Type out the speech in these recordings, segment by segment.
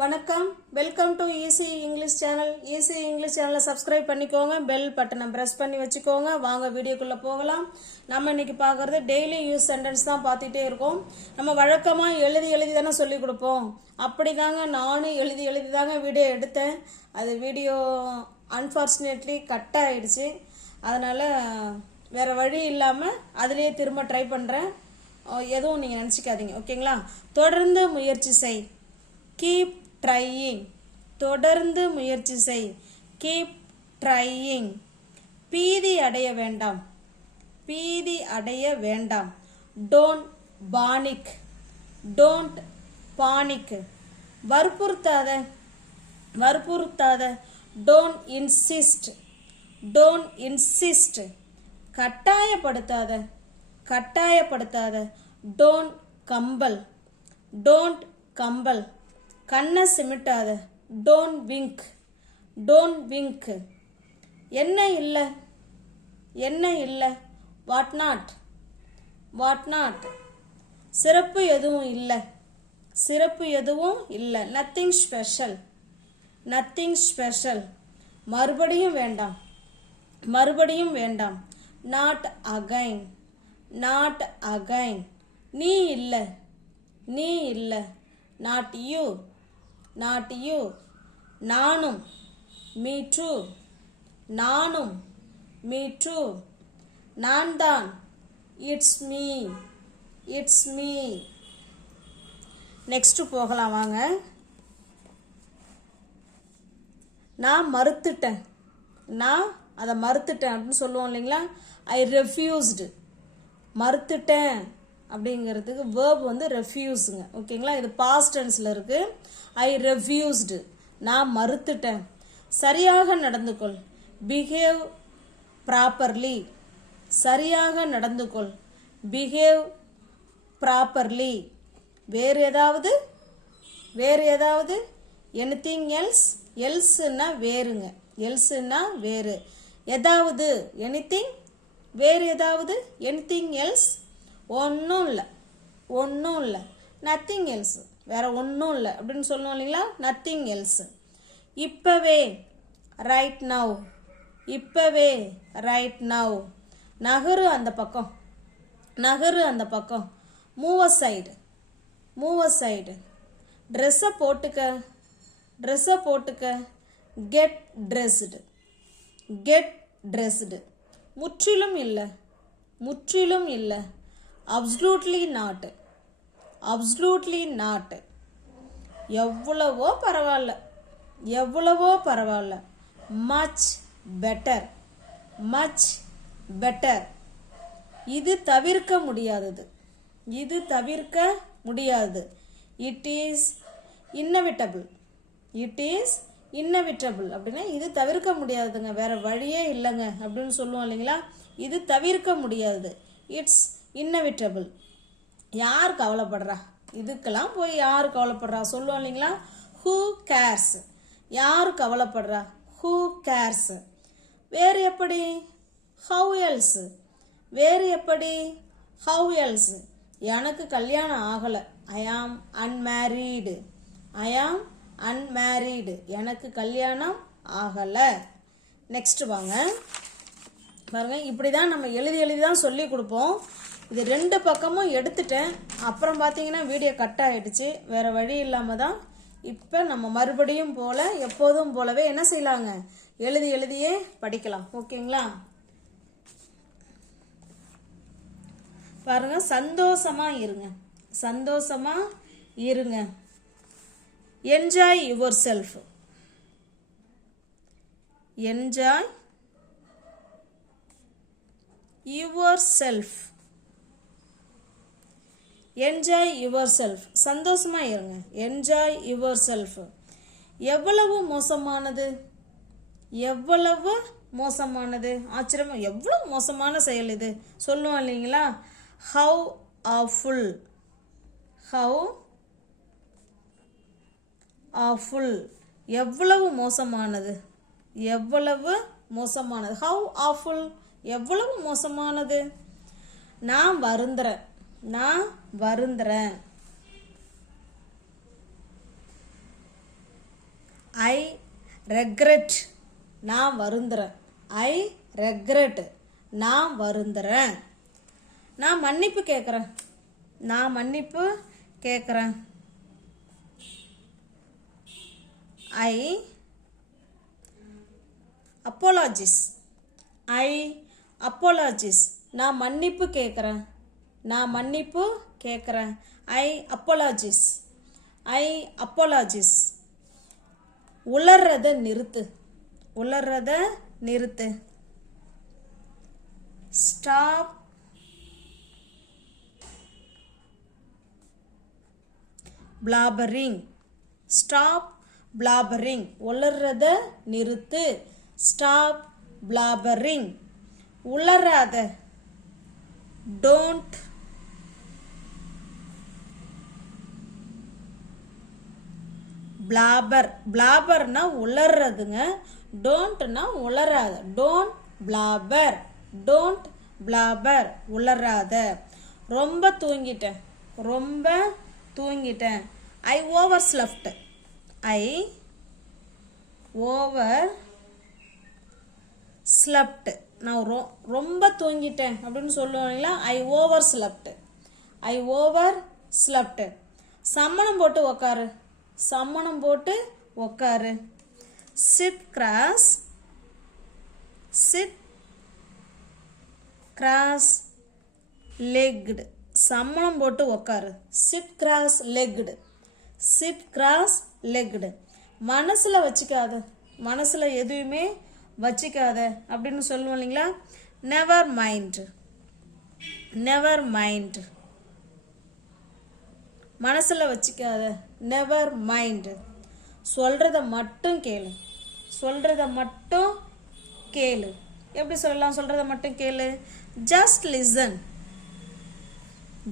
வணக்கம். Welcome to easy English channel easy English சேனலை subscribe பண்ணிக்கோங்க. பெல் பட்டனை ப்ரெஸ் பண்ணி வச்சுக்கோங்க. வாங்க வீடியோக்குள்ளே போகலாம். நம்ம இன்னைக்கு பார்க்குறது டெய்லி யூஸ் சென்டென்ஸ் தான் பார்த்துட்டே இருக்கோம். நம்ம வழக்கமாக எழுதி எழுதி தானே சொல்லி கொடுப்போம். அப்படி தாங்க நானும் எழுதி எழுதி தாங்க வீடியோ எடுத்தேன். அது வீடியோ அன்ஃபார்ச்சுனேட்லி கட் ஆகிடுச்சு அதனால் வேறு வழி இல்லாமல் அதுலேயே திரும்ப ட்ரை பண்ணுறேன் எதுவும் நீங்கள் நினச்சிக்காதீங்க. ஓகேங்களா தொடர்ந்து முயற்சி செய். கீப் ட்ரையிங் தொடர்ந்து முயற்சி செய். கீப் ட்ரையிங் பீதி அடைய வேண்டாம். பீதி அடைய வேண்டாம். டோன்ட் பானிக் டோன்ட் பானிக் வற்புறுத்தாத வற்புறுத்தாத. டோன்ட் இன்சிஸ்ட் டோன்ட் இன்சிஸ்ட் கட்டாயப்படுத்தாத கட்டாயப்படுத்தாத. Don't compel. Don't compel. கண்ணை சிமிட்டாத. டோன் விங்க் டோன் விங்க் என்ன இல்லை? என்ன இல்லை? வாட் நாட் வாட் நாட் சிறப்பு எதுவும் இல்லை. சிறப்பு எதுவும் இல்லை. நத்திங் ஸ்பெஷல் நத்திங் ஸ்பெஷல் மறுபடியும் வேண்டாம். மறுபடியும் வேண்டாம். நாட் அகைன் நாட் அகைன் நீ இல்லை. நீ இல்லை. நாட் யூ நாட் யூ நானும் மீ ட்ரூ நானும் மீ ட்ரூ நான் தான் it's me it's me next போகலாம் வாங்க. நான் மறுத்துட்டேன். நான் அதை மறுத்துட்டேன் அப்படின்னு சொல்லுவோம் இல்லைங்களா? ஐ ரெஃப்யூஸ்டு மறுத்துட்டேன். அப்படிங்கிறதுக்கு வேர்ப் வந்து ரெஃப்யூஸுங்க ஓகேங்களா? இது பாஸ்ட் டென்ஸில் இருக்குது ஐ ரெஃப்யூஸ்டு நான் மறுத்துட்டேன். சரியாக நடந்து கொள் பிஹேவ் ப்ராப்பர்லி சரியாக நடந்து கொள் பிஹேவ் ப்ராப்பர்லி வேறு ஏதாவது? வேறு ஏதாவது? Anything else எல்ஸுன்னா வேறுங்க. எல்ஸுன்னா வேறு. ஏதாவது? எனிதிங் வேறு ஏதாவது? எனிதிங் எல்ஸ் ஒன்றும் இல்லை. ஒன்றும் இல்லை. நத்திங் எல்ஸு வேற ஒன்றும் இல்லை. அப்படின்னு சொல்லுவோம் இல்லைங்களா? நத்திங் எல்ஸு இப்போவே ரைட் நவ் இப்போவே ரைட் நவ் நகரு அந்த பக்கம். நகரு அந்த பக்கம். மூவ சைடு மூவ சைடு ட்ரெஸ்ஸை போட்டுக்க. ட்ரெஸ்ஸை போட்டுக்க. கெட் ட்ரெஸ்டு கெட் ட்ரெஸ்டு முற்றிலும் இல்லை. முற்றிலும் இல்லை. அப்ஸ்லூட்லி நாட்டு அப்ஸ்லூட்லி நாட்டு எவ்வளவோ பரவாயில்ல. எவ்வளவோ பரவாயில்ல. மச் பெட்டர் மச் பெட்டர் இது தவிர்க்க முடியாதது. இது தவிர்க்க முடியாதது it is inevitable it is inevitable அப்படின்னா இது தவிர்க்க முடியாதுங்க. வேறு வழியே இல்லைங்க. அப்படின்னு சொல்லுவோம் இல்லைங்களா? இது தவிர்க்க முடியாதது இட்ஸ் இன்னவிட்டபிள் யார் கவலைப்படுறா? இதுக்கெல்லாம் போய் யார் கவலைப்படுறா? சொல்லுவோம் இல்லைங்களா? ஹூ கேர்ஸ் யார் கவலைப்படுறா? ஹூ கேர்ஸ் வேறு எப்படி? ஹவு எல்ஸ் வேறு எப்படி? ஹவு எல்ஸ் எனக்கு கல்யாணம் ஆகலை. ஐ ஆம் அன்மேரீடு ஐ ஆம் அன்மேரீடு எனக்கு கல்யாணம் ஆகலை. நெக்ஸ்ட் வாங்க. பாருங்கள் இப்படி தான் நம்ம எழுதி எழுதி தான் சொல்லி கொடுப்போம். இது ரெண்டு பக்கமும் எடுத்துட்டேன். அப்புறம் பார்த்தீங்கன்னா வீடியோ கட் ஆகிடுச்சு வேறு வழி இல்லாமல் தான் இப்போ நம்ம மறுபடியும் போல் எப்போதும் போலவே என்ன செய்யலாங்க? எழுதி எழுதியே படிக்கலாம். ஓகேங்களா? பாருங்கள் சந்தோஷமாக இருங்க. சந்தோஷமாக இருங்க. Enjoy yourself enjoy yourself enjoy yourself சந்தோஷமா இருங்க. என்ஜாய் யுவர் செல்ஃப் எவ்வளவு மோசமானது? எவ்வளவு மோசமானது? ஆச்சரியமாக எவ்வளோ மோசமான செயல் இது? சொல்லுவோம் இல்லைங்களா? ஹவு ஆஃபுல் ஹவு ஆஃபுல் எவ்வளவு மோசமானது? எவ்வளவு மோசமானது? ஹவு ஆஃபுல் எவ்வளவு மோசமானது? நான் வருந்துறேன். நான் வருந்துறேன். ஐ ரெக்ரெட் நான் வருந்துறேன். ஐ ரெக்ரெட் நான் வருந்துறேன். நான் மன்னிப்பு கேட்குறேன் நான் மன்னிப்பு கேட்குறேன் ஐ அப்போலாஜிஸ் ஐ அப்போலாஜிஸ் நான் மன்னிப்பு கேட்குறேன் நான் மன்னிப்பு கேட்குறேன். ஐ அப்போலாஜிஸ் ஐ அப்போலாஜிஸ் உளர்றத நிறுத்து. உளர்றத நிறுத்து. ஸ்டாப் பிளாபரிங் ஸ்டாப் பிளாபரிங் உளர்றத நிறுத்து. ஸ்டாப் பிளாபரிங் உளராத டோன்ட் பிளாபர் பிளாபர்னா உளர்றதுங்க டோன்ட்னா உளராத டோன்ட் பிளாபர் டோன்ட் பிளாபர் உளராத ரொம்ப தூங்கிட்டேன். ரொம்ப தூங்கிட்டேன். I overslept I overslept நான் ரொ ரொம்ப தூங்கிட்டேன் அப்படின்னு சொல்லுவாங்களா? I overslept I overslept சம்மணம் போட்டு உக்காரு. சம்மணம் போட்டு உக்காரு. Sit cross sit cross legged சம்மணம் போட்டு உக்காரு. Sit cross legged sit cross legged மனசில் வச்சுக்காத. மனசில் எதுவுமே வச்சுக்காத. அப்படின்னு சொல்லுவோம் இல்லைங்களா? நெவர் மைண்ட் நெவர் மைண்ட் மனசில் வச்சுக்காத. நெவர் மைண்டு சொல்கிறத மட்டும் கேளு. சொல்கிறத மட்டும் கேளு. எப்படி சொல்லலாம்? சொல்கிறத மட்டும் கேளு. ஜஸ்ட் லிசன்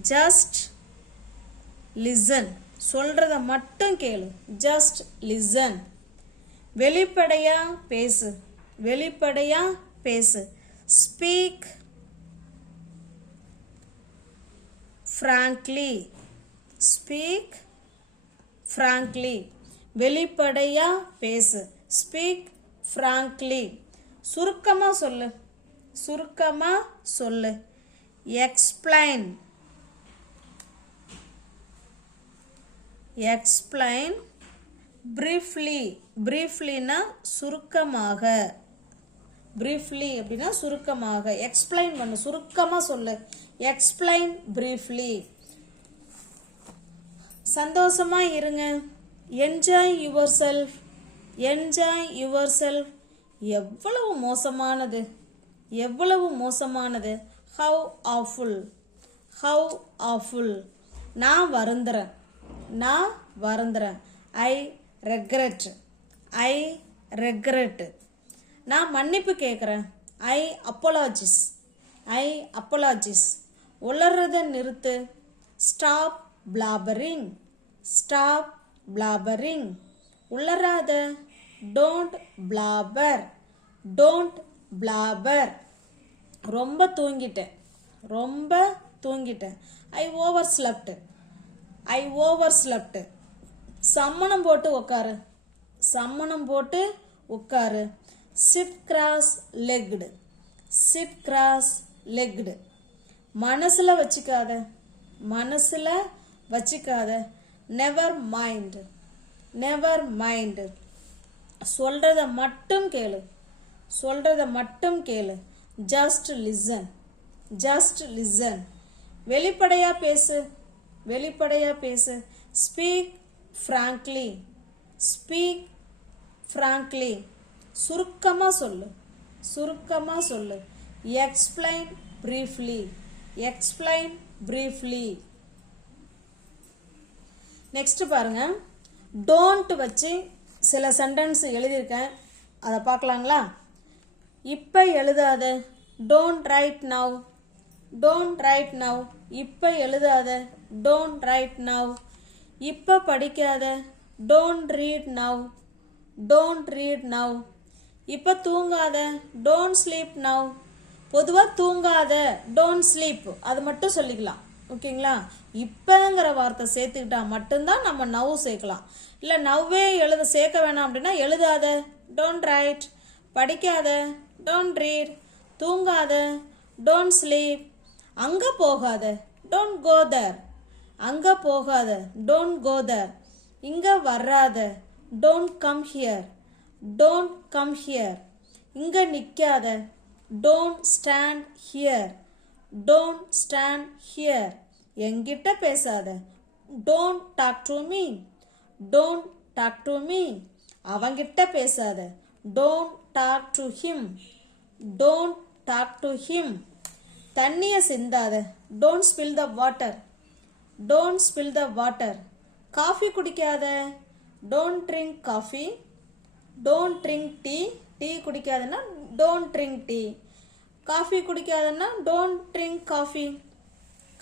ஜஸ்ட் லிசன் சொல்கிறத மட்டும் கேளு. ஜஸ்ட் லிசன் வெளிப்படையாக பேசு. வெளிப்படையாக பேசு. ஸ்பீக் ஃப்ராங்க்லி ஸ்பீக் ஃப்ராங்க்லி வெளிப்படையாக பேசு. ஸ்பீக் ஃப்ராங்க்லி சுருக்கமாக சொல்லு. சுருக்கமாக சொல்லு. எக்ஸ்பிளைன் எக்ஸ்பிளைன் ப்ரீஃப்லி ப்ரீஃப்லினா சுருக்கமாக. ப்ரீஃப்லி அப்படின்னா சுருக்கமாக. எக்ஸ்பிளைன் பண்ணு. சுருக்கமாக சொல்லு. எக்ஸ்பிளைன் ப்ரீஃப்லி சந்தோஷமா இருங்க. Enjoy yourself enjoy yourself எவ்வளவு மோசமானது. எவ்வளவு மோசமானது. ஹவ் ஆஃபுல் ஹவ் ஆஃபுல் நான் வருந்துறேன். நான் வருந்துறேன். ஐ ரெக்ரெட் ஐ ரெக்ரெட் நான் மன்னிப்பு கேட்குறேன் ஐ அப்போலாஜிஸ் ஐ அப்போலாஜிஸ் உளறத நிறுத்து. ஸ்டாப் பிளாபரிங் ஸ்டாப் பிளாபரிங் உளராத டோன்ட் பிளாபர் டோன்ட் பிளாபர் ரொம்ப தூங்கிட்டேன். ரொம்ப தூங்கிட்டேன். I overslept I overslept சம்மணம் போட்டு உட்காரு சம்மணம் போட்டு உட்காரு sit cross legged sit cross legged மனசில் வச்சுக்காத. மனசில் வச்சுக்காத. நெவர் மைண்டு நெவர் மைண்டு சொல்கிறத மட்டும் கேளு. சொல்கிறத மட்டும் கேளு. ஜஸ்ட் லிசன் ஜஸ்ட் லிசன் வெளிப்படையாக பேசு. வெளிப்படையாக பேசு. ஸ்பீக் ஃப்ராங்க்லி ஸ்பீக் ஃப்ராங்க்லி சுருக்கமாக சொல்லு. சுருக்கமாக சொல்லு. Explain briefly explain briefly next பாருங்க. டோன்ட் வச்சு சில சென்டென்ஸ் எழுதியிருக்கேன். அதை பார்க்கலாங்களா? இப்போ எழுதாத don't write now don't write now இப்போ எழுதாத டோன்ட் ரைட் நவ் இப்போ படிக்காத don't read now don't read now இப்போ தூங்காத டோன்ட் ஸ்லீப் நவ் பொதுவாக தூங்காத டோன்ட் ஸ்லீப் அது மட்டும் சொல்லிக்கலாம். ஓகேங்களா? இப்போங்கிற வார்த்தை சேர்த்துக்கிட்டா மட்டும்தான் நம்ம நவ் சேர்க்கலாம். இல்லை நவ்வே எழுத சேர்க்க வேணாம் அப்படின்னா எழுதாத டோன்ட் ரைட் படிக்காத டோன்ட் ரீட் தூங்காத டோன்ட் ஸ்லீப் அங்கே போகாத டோன்ட் கோ தர் அங்கே போகாத டோன்ட் கோ தர் இங்கே வராத don't come here don't come here இங்கே நிற்காத don't stand here don't stand here என்கிட்ட பேசாத. Don't talk to me don't talk to me அவங்கிட்ட பேசாத. Don't talk to him don't talk to him தண்ணியை சிந்தாத. Don't spill the water don't spill the water coffee குடிக்காத. Don't drink coffee don't drink tea tea குடிக்காதுன்னா don't drink tea coffee குடிக்காதன்னா don't drink coffee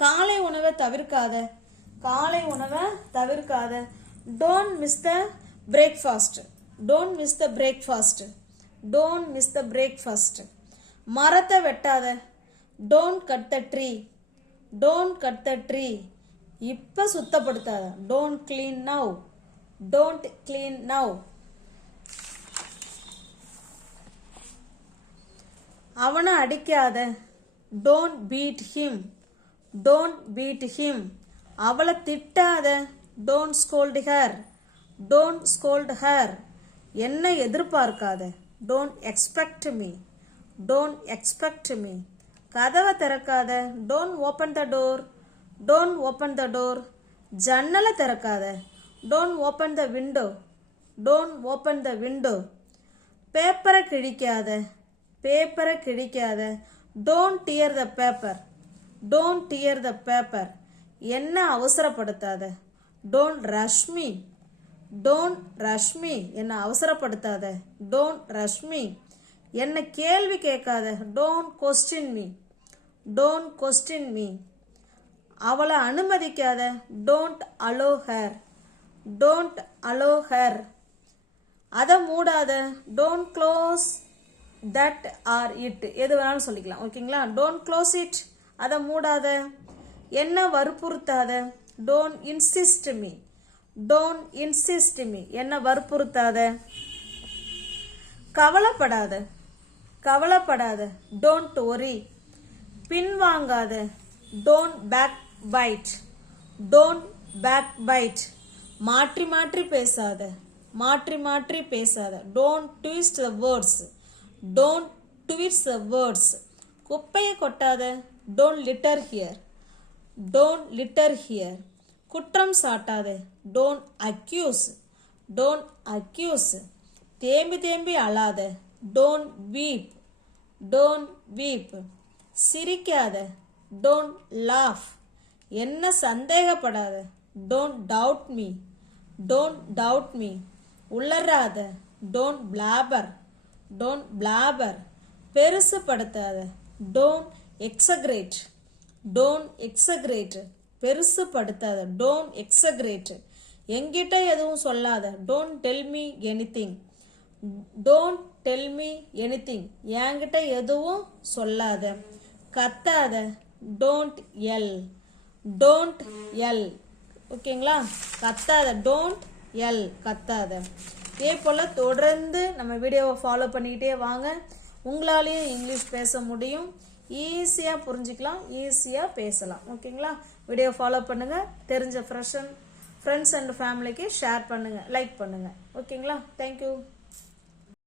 காலை உணவை தவிர்க்காத. காலை உணவை தவிர்க்காத. Don't miss the breakfast don't miss the breakfast don't miss the breakfast மரத்தை வெட்டாத. Don't cut the tree don't cut the tree இப்போ சுத்தப்படுத்தாத. Don't clean now don't clean now அவனை அடிக்காத. Don't beat him don't beat him அவளை திட்டாத. Don't scold her don't scold her என்ன எதிர்பார்க்காத. Don't expect me don't expect me கதவை திறக்காத. Don't open the door don't open the door ஜன்னலை திறக்காத. Don't open the window don't open the window பேப்பரை கிழிக்காத. பேப்பரை கிழிக்காத. Don't tear the paper don't tear the paper என்ன அவசரப்படுத்தாத? Don't rush me don't rush me என்னை அவசரப்படுத்தாத? டோன்ட் ரஷ்மி என்னை கேள்வி கேட்காத? Don't question me don't question me அவளை அனுமதிக்காத. Don't allow her don't allow her அதை மூடாத. Don't close that or it எது வேணாலும் சொல்லிக்கலாம். ஓகேங்களா டோன்ட் க்ளோஸ் இட் அதை மூடாத. என்ன வற்புறுத்தாத? Don't insist me don't insist me என்ன வற்புறுத்தாத? கவலைப்படாத. கவலைப்படாத. டோன்ட் ஒரி பின்வாங்காத. Don't backbite don't backbite மாற்றி மாற்றி பேசாத. மாற்றி மாற்றி பேசாத. Don't twist the words don't twist the words குப்பையை கொட்டாத. Don't litter here don't litter here குற்றம் சாட்டாத. டோன்ட் அக்யூஸ் டோன்ட் அக்யூஸ் தேம்பி தேம்பி அழாத. டோன்ட் வீப் டோன்ட் வீப் சிரிக்காத. டோன்ட் லாஃப் என்ன சந்தேகப்படாத. Don't doubt me don't doubt me உளராத don't blabber don't blabber பெருசுப்படுத்தாத. Don't exaggerate don't exaggerate பெருசுப்படுத்தாத. டோன்ட் எக்ஸக்ரேட் என்கிட்ட எதுவும் சொல்லாத. Don't tell me anything don't tell me anything என்கிட்ட எதுவும் சொல்லாத. கத்தாத. டோன்ட் எல் டோன்ட் எல் ஓகேங்களா கத்தாத. டோன்ட் எல் கத்தாத. இதே போல் தொடர்ந்து நம்ம வீடியோவை ஃபாலோ பண்ணிக்கிட்டே வாங்க. உங்களாலேயும் இங்கிலீஷ் பேச முடியும். ஈஸியாக புரிஞ்சுக்கலாம். ஈஸியாக பேசலாம். ஓகேங்களா? வீடியோ ஃபாலோ பண்ணுங்கள் தெரிஞ்ச ஃப்ரெஷன் ஃப்ரெண்ட்ஸ் அண்ட் ஃபேமிலிக்கு ஷேர் பண்ணுங்கள் லைக் பண்ணுங்கள் ஓகேங்களா? Thank you